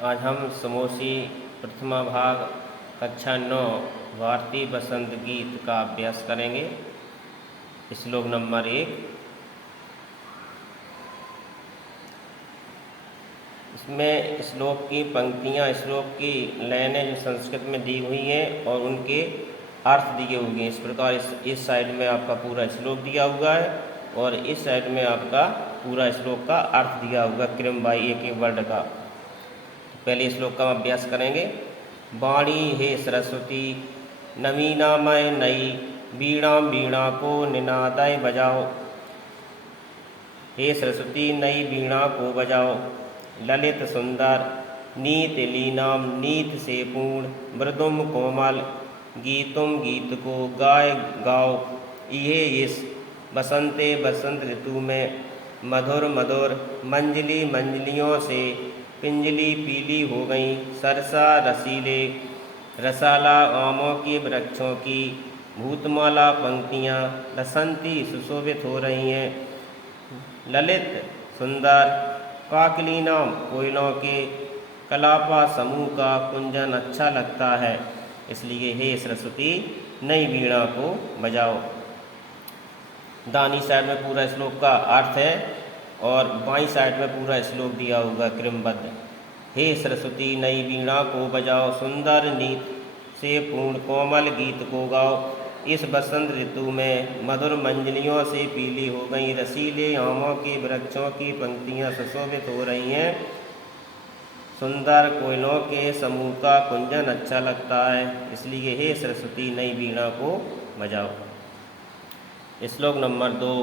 आज हम समोसी प्रथमा भाग कक्षा 9 भारतीय बसंत गीत का अभ्यास करेंगे। श्लोक नंबर 1। इसमें श्लोक की पंक्तियाँ, श्लोक की लाइनें जो संस्कृत में दी हुई हैं और उनके अर्थ दिए हुए हैं। इस प्रकार इस साइड में आपका पूरा श्लोक दिया हुआ है और इस साइड में आपका पूरा श्लोक का अर्थ दिया हुआ क्रम बाई एक एक वर्ड का। पहले श्लोक का अभ्यास करेंगे। वाणी हे सरस्वती नवीनामय नई वीणा वीणा को निनादय बजाओ। हे सरस्वती नई वीणा को बजाओ। ललित सुंदर नीत लीनाम नीत से पूर्ण मृदुम कोमल गीतुम गीत को गाय गाओ। ये इस बसंते बसंत ऋतु में मधुर मधुर मंजली मंजलियों से पिंजली पीली हो गई। सरसा रसीले रसाला आमों के वृक्षों की भूतमाला पंक्तियाँ लसंती सुशोभित हो रही हैं। ललित सुंदर काकलीनाम कोयलों के कलापा समूह का कुंजन अच्छा लगता है, इसलिए हे सरस्वती नई वीणा को बजाओ। दानी साइड में पूरा श्लोक का अर्थ है और बाईं साइड में पूरा श्लोक दिया होगा क्रमबद्ध। हे सरस्वती नई वीणा को बजाओ, सुंदर नीत से पूर्ण कोमल गीत को गाओ। इस बसंत ऋतु में मधुर मंजलियों से पीली हो गई रसीले आमों के वृक्षों की पंक्तियाँ सुशोभित हो रही हैं। सुंदर कोयलों के समूह का कुंजन अच्छा लगता है, इसलिए हे सरस्वती नई वीणा को बजाओ। श्लोक नंबर 2।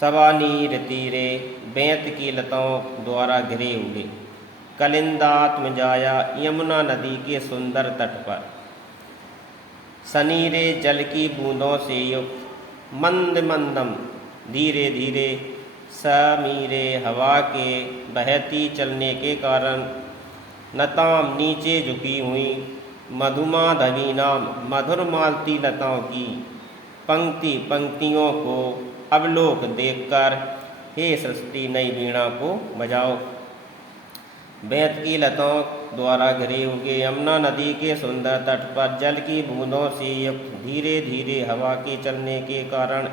सवा नीर तीरे बेंत की लताओं द्वारा घिरे हुए कलिंदात्म जाया यमुना नदी के सुंदर तट पर सनीरे जल की बूंदों से युक्त मंद मंदम धीरे धीरे समीरे हवा के बहती चलने के कारण लताम नीचे झुकी हुई मधुमाधवी नाम मधुर मालती लताओं की पंक्तियों को अवलोक देखकर हे सरस्वती नई वीणा को बजाओ। बेंत की लताओं द्वारा घिरे हुए यमुना नदी के सुंदर तट पर जल की बूंदों से युक्त धीरे धीरे हवा के चलने के कारण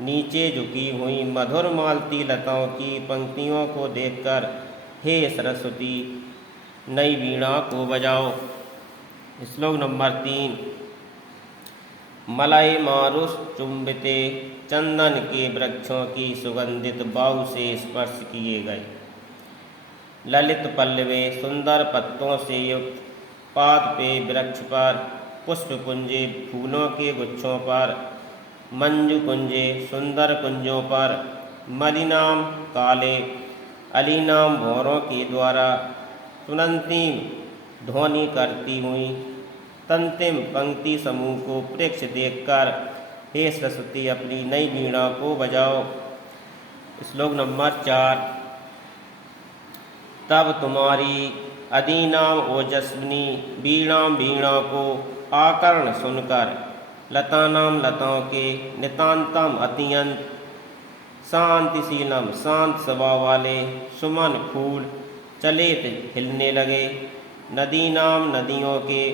नीचे झुकी हुई मधुर मालती लताओं की पंक्तियों को देखकर हे सरस्वती नई वीणा को बजाओ। श्लोक नंबर 3। मलय मारुष चुंबिते चंदन के वृक्षों की सुगंधित बाहु से स्पर्श किए गए ललित पल्लवे सुंदर पत्तों से युक्त पाद पे वृक्ष पर पुष्प पुंजे फूलों के गुच्छों पर मंजू कुंजे सुंदर कुंजों पर मलिनाम काले अलीनाम भौरों के द्वारा तुनंतीम ध्वनि करती हुई तंतिम पंक्ति समूह को प्रेक्ष देखकर हे सरस्वती अपनी नई वीणा को बजाओ। श्लोक नंबर 4। तब तुम्हारी अदीनाम ओजस्विनी वीणा को आकर्ण सुनकर लतानाम लताओं के नितांतम अत्यंत शांतिशीलम शांत स्वभाव वाले सुमन फूल चलित हिलने लगे। नदीनाम नदियों के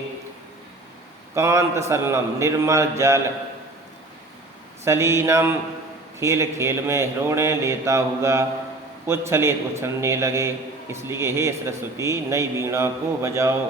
कांत सलनम निर्मल जल सलीनम खेल खेल में हिरोणे लेता हुआ उछलित उछलने लगे, इसलिए हे सरस्वती नई वीणा को बजाओ।